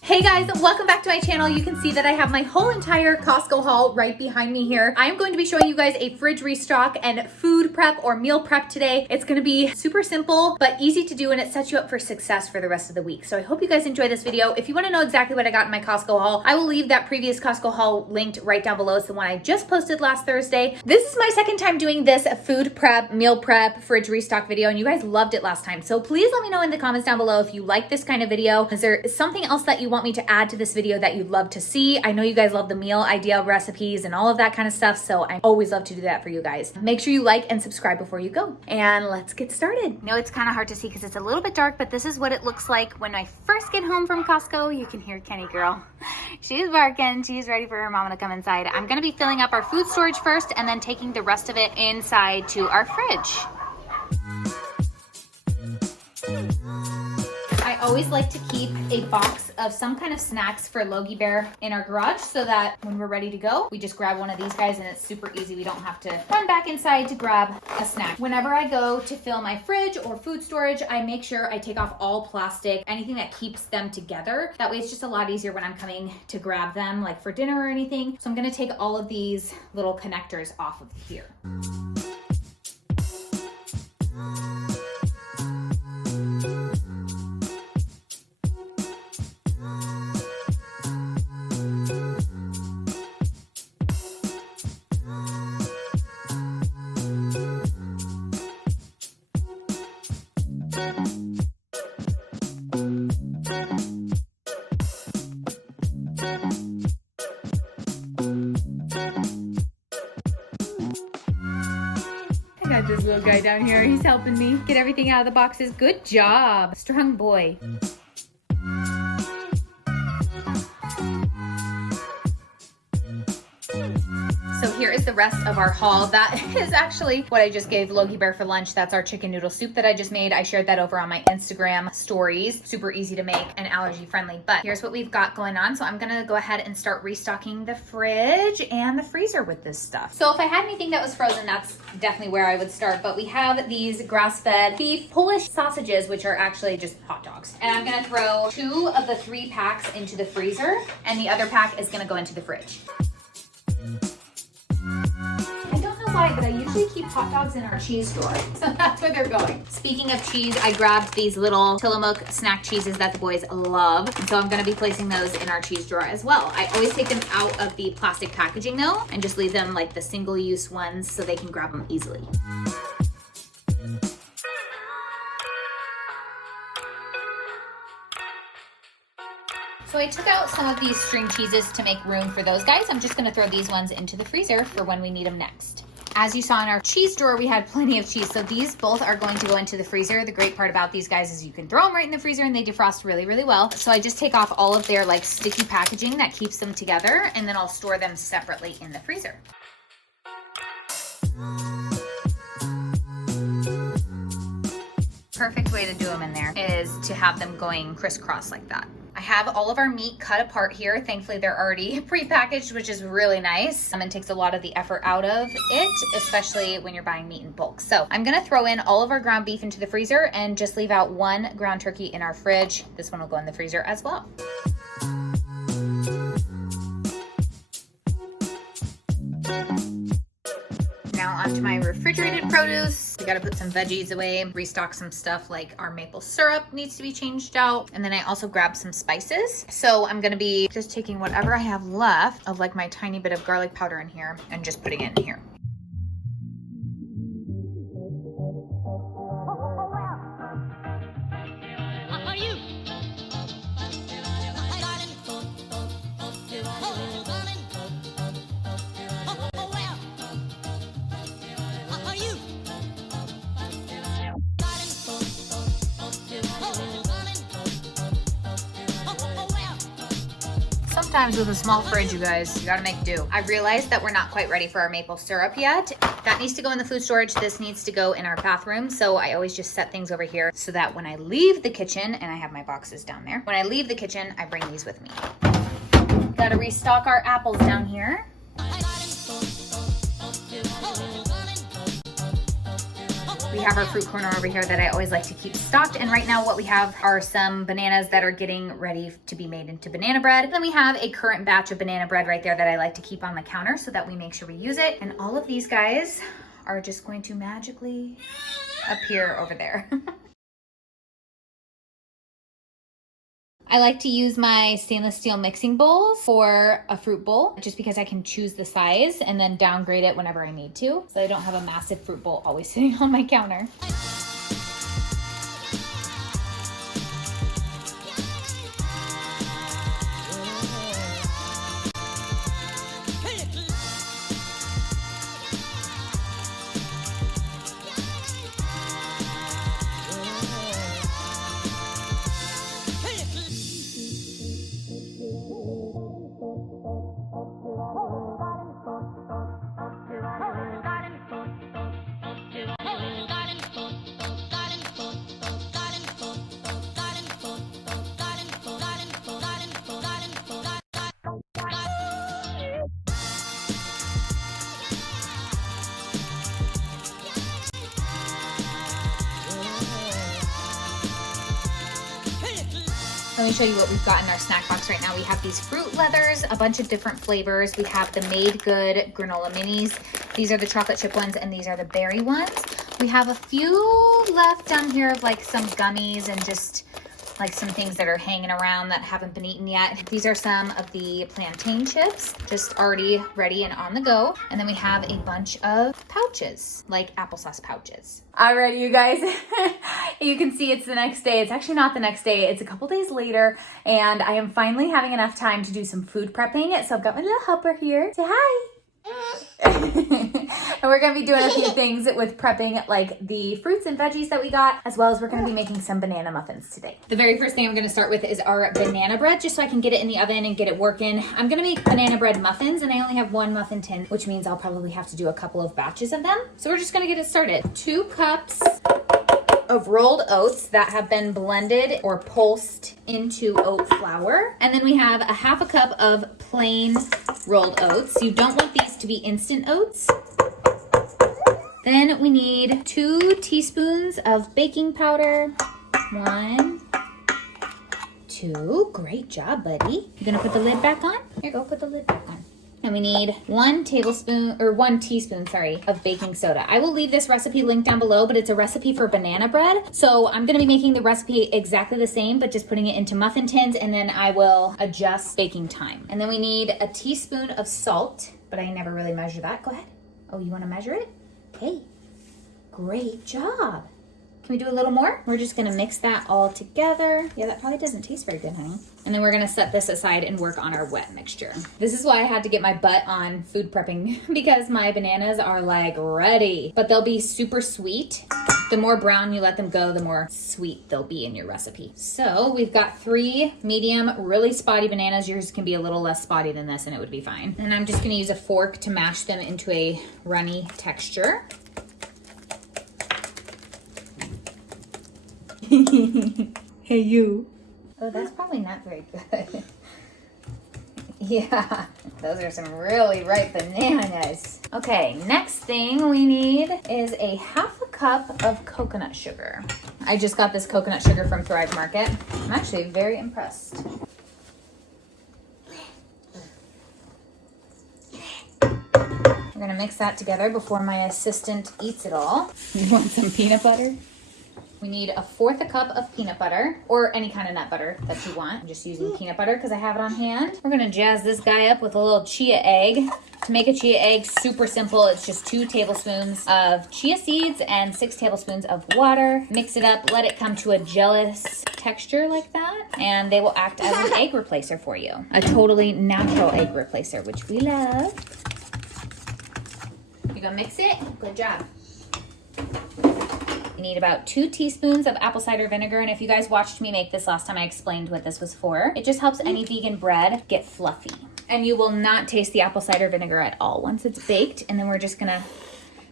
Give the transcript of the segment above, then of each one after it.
Hey guys, welcome back to my channel. You can see that I have my whole entire Costco haul right behind me here. I am going to be showing you guys a fridge restock and food prep or meal prep today. It's going to be super simple but easy to do, and it sets you up for success for the rest of the week. So I hope you guys enjoy this video. If you want to know exactly what I got in my Costco haul, I will leave that previous Costco haul linked right down below. It's the one I just posted last Thursday. This is my second time doing this food prep, meal prep, fridge restock video, and you guys loved it last time. So please let me know in the comments down below if you like this kind of video. Is there something else that you want me to add to this video that you'd love to see? I know you guys love the meal idea recipes and all of that kind of stuff, so I always love to do that for you guys. Make sure you like and subscribe before you go, and let's get started. I know it's kind of hard to see because it's a little bit dark, but this is what it looks like when I first get home from Costco. You can hear Kenny girl. She's barking. She's ready for her mama to come inside. I'm gonna be filling up our food storage first and then taking the rest of it inside to our fridge. I always like to keep a box of some kind of snacks for Logie Bear in our garage so that when we're ready to go, we just grab one of these guys and it's super easy. We don't have to run back inside to grab a snack. Whenever I go to fill my fridge or food storage, I make sure I take off all plastic, anything that keeps them together. That way it's just a lot easier when I'm coming to grab them, like for dinner or anything. So I'm gonna take all of these little connectors off of here. I got this little guy down here. He's helping me get everything out of the boxes. Good job. Strong boy. So here is the rest of our haul. That is actually what I just gave Logie Bear for lunch. That's our chicken noodle soup that I just made. I shared that over on my Instagram stories. Super easy to make and allergy friendly. But here's what we've got going on. So I'm gonna go ahead and start restocking the fridge and the freezer with this stuff. So if I had anything that was frozen, that's definitely where I would start. But we have these grass-fed beef Polish sausages, which are actually just hot dogs. And I'm gonna throw 2 of the 3 packs into the freezer, and the other pack is gonna go into the fridge. But I usually keep hot dogs in our cheese drawer, so that's where they're going. Speaking of cheese, I grabbed these little Tillamook snack cheeses that the boys love, so I'm going to be placing those in our cheese drawer as well. I always take them out of the plastic packaging though, and just leave them like the single-use ones so they can grab them easily. So I took out some of these string cheeses to make room for those guys. I'm just going to throw these ones into the freezer for when we need them next. As you saw in our cheese drawer, we had plenty of cheese. So these both are going to go into the freezer. The great part about these guys is you can throw them right in the freezer and they defrost really, really well. So I just take off all of their like sticky packaging that keeps them together, and then I'll store them separately in the freezer. Perfect way to do them in there is to have them going crisscross like that. I have all of our meat cut apart here. Thankfully, they're already pre-packaged, which is really nice. And takes a lot of the effort out of it, especially when you're buying meat in bulk. So I'm gonna throw in all of our ground beef into the freezer and just leave out 1 ground turkey in our fridge. This one will go in the freezer as well. Now onto my refrigerated produce. We gotta put some veggies away, restock some stuff like our maple syrup needs to be changed out. And then I also grabbed some spices. So I'm gonna be just taking whatever I have left of like my tiny bit of garlic powder in here and just putting it in here. Sometimes with a small fridge, you guys, you gotta make do. I realized that we're not quite ready for our maple syrup yet. That needs to go in the food storage. This needs to go in our bathroom. So I always just set things over here so that when I leave the kitchen, and I have my boxes down there, when I leave the kitchen, I bring these with me. Gotta restock our apples down here. We We have our fruit corner over here that I always like to keep stocked. And right now what we have are some bananas that are getting ready to be made into banana bread. Then we have a current batch of banana bread right there that I like to keep on the counter so that we make sure we use it. And all of these guys are just going to magically appear over there. I like to use my stainless steel mixing bowls for a fruit bowl, just because I can choose the size and then downgrade it whenever I need to. So I don't have a massive fruit bowl always sitting on my counter. Let me show you what we've got in our snack box right now. We have these fruit leathers, a bunch of different flavors. We have the Made Good granola minis. These are the chocolate chip ones, and these are the berry ones. We have a few left down here of like some gummies and just like some things that are hanging around that haven't been eaten yet. These are some of the plantain chips, just already ready and on the go. And then we have a bunch of pouches, like applesauce pouches. Alrighty, you guys, you can see it's the next day. It's actually not the next day. It's a couple days later, and I am finally having enough time to do some food prepping. So I've got my little helper here. Say hi. And we're gonna be doing a few things with prepping, like the fruits and veggies that we got, as well as we're gonna be making some banana muffins today. The very first thing I'm gonna start with is our banana bread, just so I can get it in the oven and get it working. I'm gonna make banana bread muffins, and I only have one muffin tin, which means I'll probably have to do a couple of batches of them. So we're just gonna get it started. 2 cups of rolled oats that have been blended or pulsed into oat flour. And then we have a 1/2 cup of plain rolled oats. You don't want these to be instant oats. Then we need 2 teaspoons of baking powder. 1, 2, great job, buddy. You gonna put the lid back on? Here, go put the lid back on. And we need 1 teaspoon of baking soda. I will leave this recipe linked down below, but it's a recipe for banana bread. So I'm gonna be making the recipe exactly the same, but just putting it into muffin tins, and then I will adjust baking time. And then we need a teaspoon of salt, but I never really measure that. Go ahead. Oh, you wanna measure it? Okay, great job. Can we do a little more? We're just gonna mix that all together. Yeah, that probably doesn't taste very good, honey. And then we're gonna set this aside and work on our wet mixture. This is why I had to get my butt on food prepping because my bananas are like ready, but they'll be super sweet. The more brown you let them go, the more sweet they'll be in your recipe. So we've got 3 medium, really spotty bananas. Yours can be a little less spotty than this and it would be fine. And I'm just gonna use a fork to mash them into a runny texture. Hey, you. Oh, that's probably not very good. Yeah, those are some really ripe bananas. Okay, next thing we need is a 1/2 cup of coconut sugar. I just got this coconut sugar from Thrive Market. I'm actually very impressed. We're gonna mix that together before my assistant eats it all. You want some peanut butter? We need a 1/4 cup of peanut butter, or any kind of nut butter that you want. I'm just using peanut butter because I have it on hand. We're gonna jazz this guy up with a little chia egg. To make a chia egg, super simple. It's just 2 tablespoons of chia seeds and 6 tablespoons of water. Mix it up, let it come to a gelatinous texture like that, and they will act as an egg replacer for you. A totally natural egg replacer, which we love. You gonna mix it? Good job. You need about 2 teaspoons of apple cider vinegar, and if you guys watched me make this last time, I explained what this was for. It just helps any vegan bread get fluffy. And you will not taste the apple cider vinegar at all once it's baked, and then we're just gonna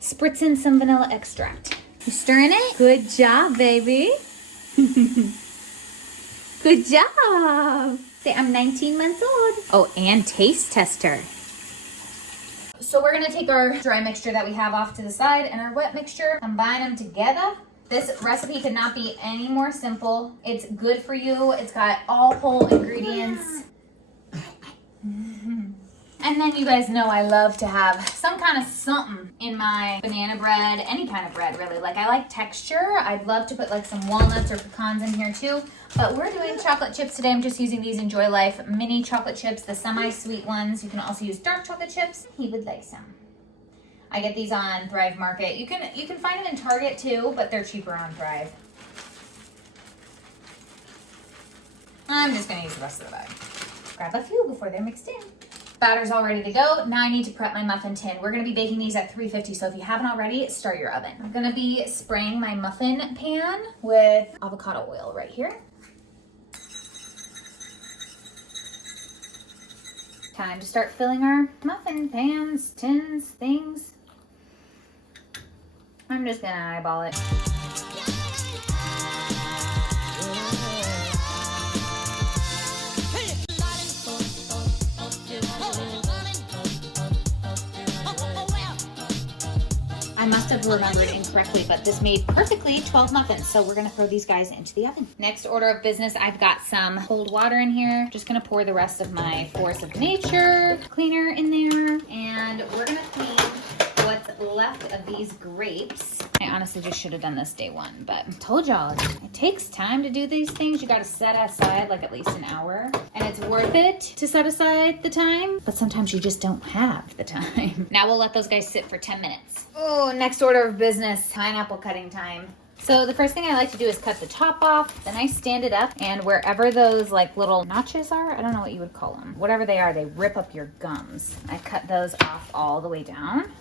spritz in some vanilla extract. You stirring it? Good job, baby. Good job. Say, I'm 19 months old. Oh, and taste tester. So we're gonna take our dry mixture that we have off to the side and our wet mixture, combine them together. This recipe could not be any more simple. It's good for you. It's got all whole ingredients. And then you guys know I love to have some kind of something in my banana bread, any kind of bread really. Like I like texture. I'd love to put like some walnuts or pecans in here too. But we're doing chocolate chips today. I'm just using these Enjoy Life mini chocolate chips, the semi-sweet ones. You can also use dark chocolate chips. He would like some. I get these on Thrive Market. You can find them in Target too, but they're cheaper on Thrive. I'm just gonna use the rest of the bag. Grab a few before they're mixed in. Batter's all ready to go. Now I need to prep my muffin tin. We're gonna be baking these at 350, so if you haven't already, start your oven. I'm gonna be spraying my muffin pan with avocado oil right here. Time to start filling our muffin pans, tins, things. I'm just gonna eyeball it. I must have remembered incorrectly, but this made perfectly 12 muffins. So we're gonna throw these guys into the oven. Next order of business, I've got some cold water in here. Just gonna pour the rest of my Force of Nature cleaner in there. And we're gonna clean what's left of these grapes. I honestly just should have done this day one, but I told y'all, it takes time to do these things. You gotta set aside like at least an hour. And it's worth it to set aside the time, but sometimes you just don't have the time. Now we'll let those guys sit for 10 minutes. Oh, next order of business, pineapple cutting time. So the first thing I like to do is cut the top off, then I stand it up, and wherever those like little notches are, I don't know what you would call them, whatever they are, they rip up your gums. I cut those off all the way down.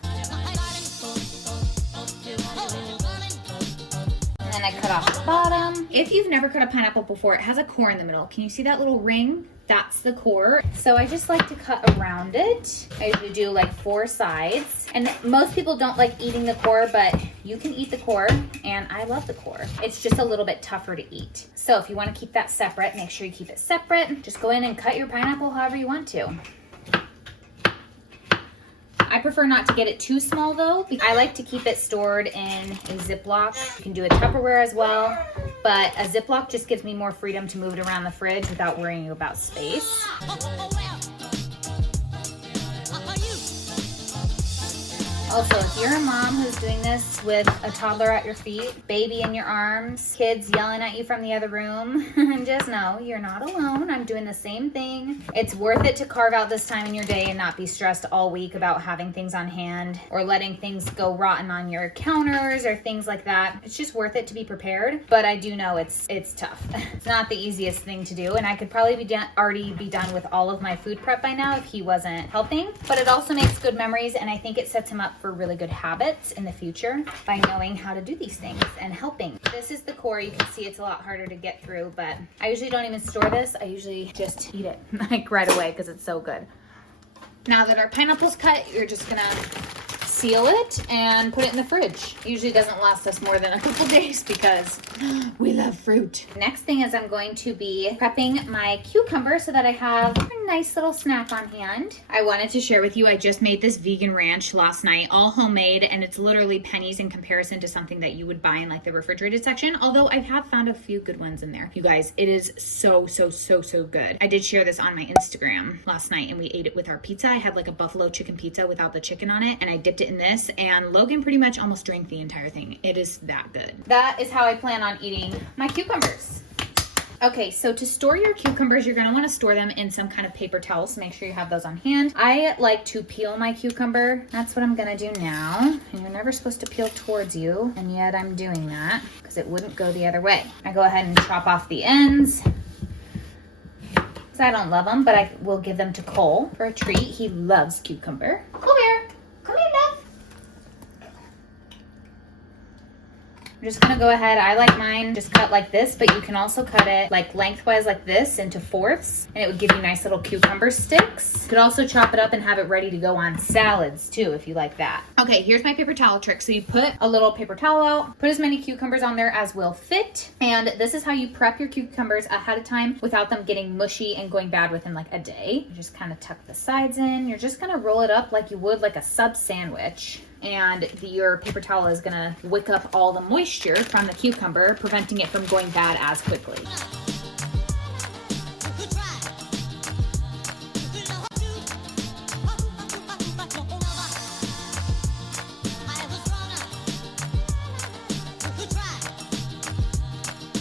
And then I cut off the bottom. If you've never cut a pineapple before, it has a core in the middle. Can you see that little ring? That's the core. So I just like to cut around it. I usually do like 4 sides. And most people don't like eating the core, but you can eat the core, and I love the core. It's just a little bit tougher to eat. So if you want to keep that separate, make sure you keep it separate. Just go in and cut your pineapple however you want to. I prefer not to get it too small though. I like to keep it stored in a Ziploc. You can do a Tupperware as well, but a Ziploc just gives me more freedom to move it around the fridge without worrying about space. Also, if you're a mom who's doing this with a toddler at your feet, baby in your arms, kids yelling at you from the other room, just know you're not alone. I'm doing the same thing. It's worth it to carve out this time in your day and not be stressed all week about having things on hand or letting things go rotten on your counters or things like that. It's just worth it to be prepared, but I do know it's tough. It's not the easiest thing to do, and I could probably already be done with all of my food prep by now if he wasn't helping, but it also makes good memories, and I think it sets him up for really good habits in the future by knowing how to do these things and helping. This is the core. You can see it's a lot harder to get through, but I usually don't even store this. I usually just eat it like right away because it's so good. Now that our pineapple's cut, you're just gonna seal it and put it in the fridge. Usually doesn't last us more than a couple days because we love fruit. Next thing is I'm going to be prepping my cucumber so that I have a nice little snack on hand. I wanted to share with you, I just made this vegan ranch last night, all homemade, and it's literally pennies in comparison to something that you would buy in like the refrigerated section, although I have found a few good ones in there. You guys, it is so good. I did share this on my Instagram last night and we ate it with our pizza. I had like a buffalo chicken pizza without the chicken on it, and I dipped it in this, and Logan pretty much almost drank the entire thing. It is that good. That is how I plan on eating my cucumbers. Okay, so to store your cucumbers, you're gonna wanna store them in some kind of paper towel, so make sure you have those on hand. I like to peel my cucumber. That's what I'm gonna do now. And you're never supposed to peel towards you, and yet I'm doing that because it wouldn't go the other way. I go ahead and chop off the ends. I don't love them, but I will give them to Cole for a treat. He loves cucumber. Come here. Come here, love. I'm just gonna go ahead, I like mine just cut like this, but you can also cut it like lengthwise like this into fourths, and it would give you nice little cucumber sticks. You could also chop it up and have it ready to go on salads too, if you like that. Okay, here's my paper towel trick. So you put a little paper towel out, put as many cucumbers on there as will fit, and this is how you prep your cucumbers ahead of time without them getting mushy and going bad within like a day. You just kind of tuck the sides in. You're just gonna roll it up like you would like a sub sandwich, and your paper towel is gonna wick up all the moisture from the cucumber, preventing it from going bad as quickly.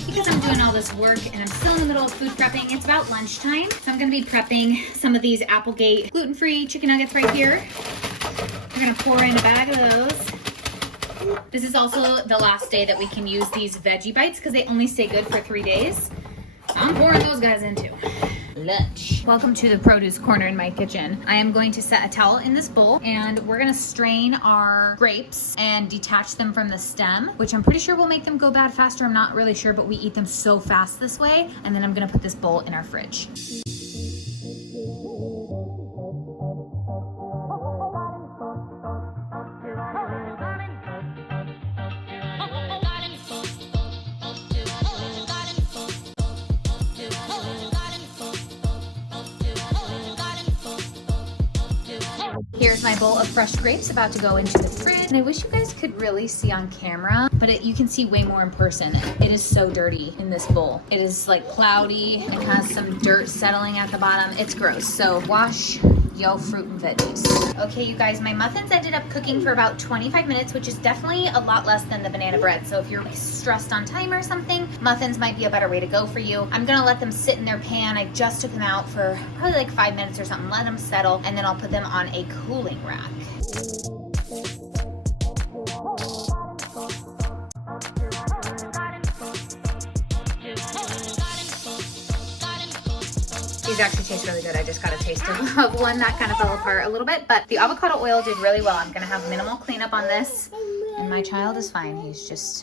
Because I'm doing all this work and I'm still in the middle of food prepping, it's about lunchtime. So I'm gonna be prepping some of these Applegate gluten-free chicken nuggets right here. We're gonna pour in a bag of those. This is also the last day that we can use these veggie bites because they only stay good for 3 days. So I'm pouring those guys into lunch. Welcome to the produce corner in my kitchen. I am going to set a towel in this bowl, and we're gonna strain our grapes and detach them from the stem, which I'm pretty sure will make them go bad faster. I'm not really sure, but we eat them so fast this way. And then I'm gonna put this bowl in our fridge. Here's my bowl of fresh grapes about to go into the fridge. And I wish you guys could really see on camera, but you can see way more in person. It is so dirty in this bowl. It is like cloudy. It has some dirt settling at the bottom. It's gross. So wash yo fruit and veggies. Okay, you guys, my muffins ended up cooking for about 25 minutes, which is definitely a lot less than the banana bread. So if you're stressed on time or something, muffins might be a better way to go for you. I'm gonna let them sit in their pan. I just took them out for probably like 5 minutes or something, let them settle, and then I'll put them on a cooling rack. These actually taste really good. I just got a taste of one that kind of fell apart a little bit, but the avocado oil did really well. I'm gonna have minimal cleanup on this, and my child is fine.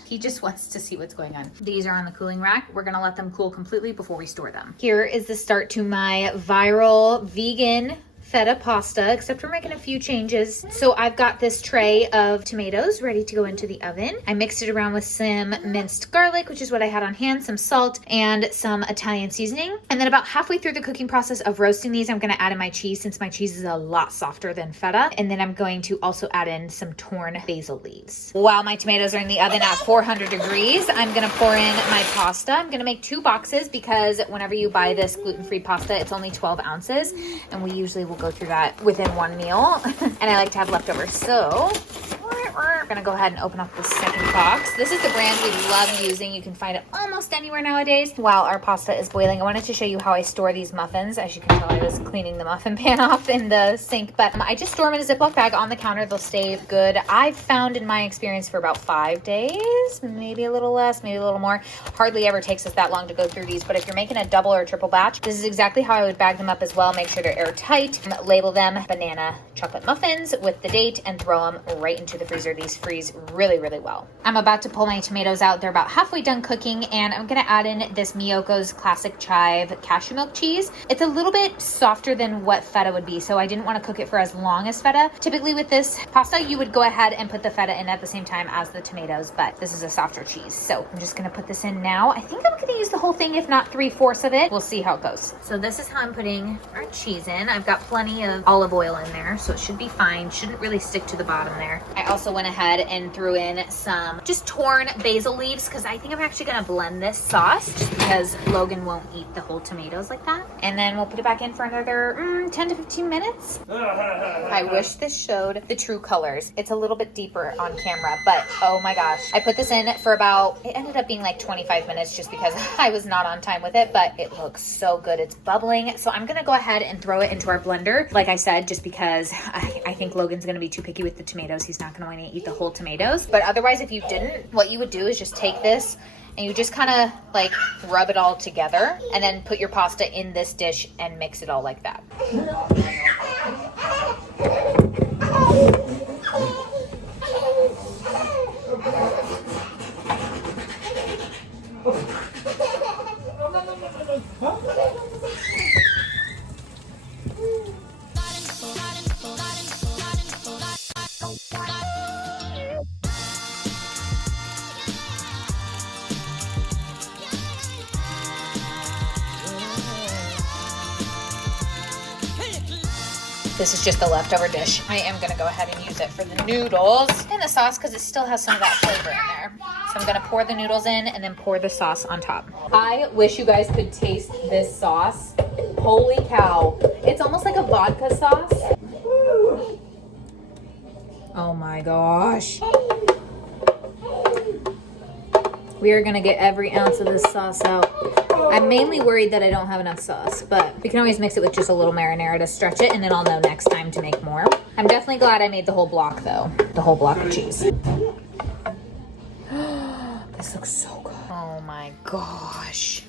He just wants to see what's going on. These are on the cooling rack. We're gonna let them cool completely before we store them. Here is the start to my viral vegan feta pasta, except we're making a few changes. So I've got this tray of tomatoes ready to go into the oven. I mixed it around with some minced garlic, which is what I had on hand, some salt, and some Italian seasoning. And then about halfway through the cooking process of roasting these, I'm gonna add in my cheese, since my cheese is a lot softer than feta. And then I'm going to also add in some torn basil leaves. While my tomatoes are in the oven at 400 degrees, I'm gonna pour in my pasta. I'm gonna make 2 boxes because whenever you buy this gluten-free pasta, it's only 12 ounces. And we usually will go through that within 1 meal. And I like to have leftovers. So we're gonna go ahead and open up the second box. This is the brand we love using. You can find it almost anywhere nowadays. While our pasta is boiling, I wanted to show you how I store these muffins. As you can tell, I was cleaning the muffin pan off in the sink, but I just store them in a Ziploc bag on the counter. They'll stay good. I've found in my experience for about 5 days, maybe a little less, maybe a little more. Hardly ever takes us that long to go through these, but if you're making a double or triple batch, this is exactly how I would bag them up as well. Make sure they're airtight. Label them banana chocolate muffins with the date and throw them right into the freezer. These freeze really, really well. I'm about to pull my tomatoes out. They're about halfway done cooking, and I'm gonna add in this Miyoko's Classic Chive cashew milk cheese. It's a little bit softer than what feta would be, so I didn't want to cook it for as long as feta. Typically with this pasta, you would go ahead and put the feta in at the same time as the tomatoes, but this is a softer cheese. So I'm just gonna put this in now. I think I'm gonna use the whole thing, if not 3/4 of it. We'll see how it goes. So this is how I'm putting our cheese in. I've got plenty of olive oil in there, so it should be fine. Shouldn't really stick to the bottom there. I also went ahead and threw in some just torn basil leaves, because I think I'm actually gonna blend this sauce just because Logan won't eat the whole tomatoes like that. And then we'll put it back in for another 10 to 15 minutes. I wish this showed the true colors. It's a little bit deeper on camera, but oh my gosh. I put this in for about, it ended up being like 25 minutes just because I was not on time with it, but it looks so good. It's bubbling. So I'm gonna go ahead and throw it into our blender. Like I said, just because I think Logan's gonna be too picky with the tomatoes. He's not gonna want to eat the whole tomatoes. But otherwise, if you didn't, what you would do is just take this and you just kind of like rub it all together and then put your pasta in this dish and mix it all like that. This is just the leftover dish. I am gonna go ahead and use it for the noodles and the sauce because it still has some of that flavor in there. So I'm gonna pour the noodles in and then pour the sauce on top. I wish you guys could taste this sauce. Holy cow. It's almost like a vodka sauce. Oh my gosh. We are gonna get every ounce of this sauce out. I'm mainly worried that I don't have enough sauce, but we can always mix it with just a little marinara to stretch it, and then I'll know next time to make more. I'm definitely glad I made the whole block though. The whole block of cheese. This looks so good. Oh my gosh.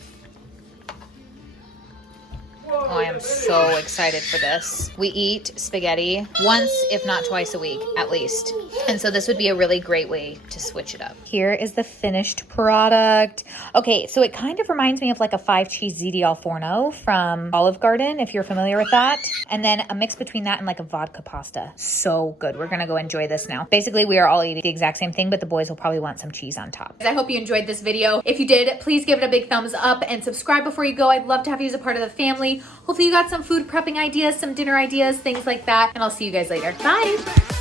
Oh, I am so excited for this. We eat spaghetti once, if not twice a week, at least. And so this would be a really great way to switch it up. Here is the finished product. Okay, so it kind of reminds me of like a 5-cheese ziti al forno from Olive Garden, if you're familiar with that. And then a mix between that and like a vodka pasta. So good. We're gonna go enjoy this now. Basically, we are all eating the exact same thing, but the boys will probably want some cheese on top. I hope you enjoyed this video. If you did, please give it a big thumbs up and subscribe before you go. I'd love to have you as a part of the family. Hopefully you got some food prepping ideas, some dinner ideas, things like that. And I'll see you guys later. Bye.